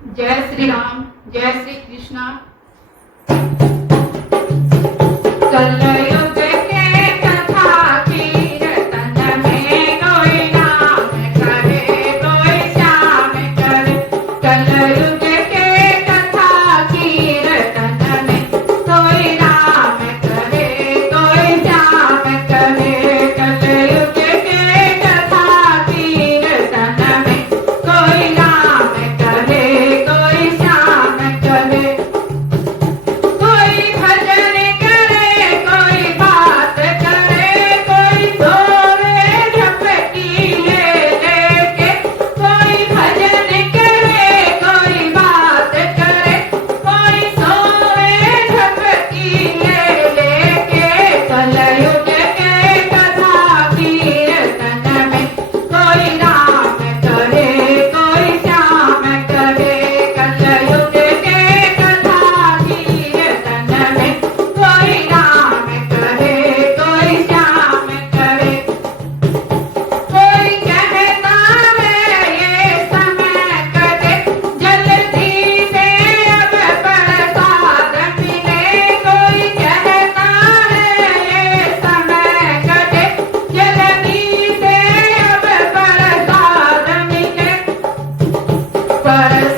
जय श्री राम, जय श्री कृष्णा। कलयुग के कथा कीर्तन में कोई नाम करे, कोई श्याम करे। कलयुग के कथा कीर्तन में कोई नाम करे, कोई श्याम करे। कलयुग के कथा कीर्तन में कोई नाम करे, कोई श्याम करे। कोई भजन करे, कोई बात करे, कोई सोवे झपकी लेके। कोई भजन करे, कोई बात करे, कोई सोवे झपकी लेके। कलयुग के कथा कीर्तन में कोई राम करे, कोई श्याम करे। कलयुग के कथा कीर्तन में कोई राम करे, कोई श्याम करे। कोई कहता है ये समय कटे, जल्दी से अब प्रसाद मिले। कोई कहता है ये समय कटे, जल्दी से अब प्रसाद मिले। प्रसाद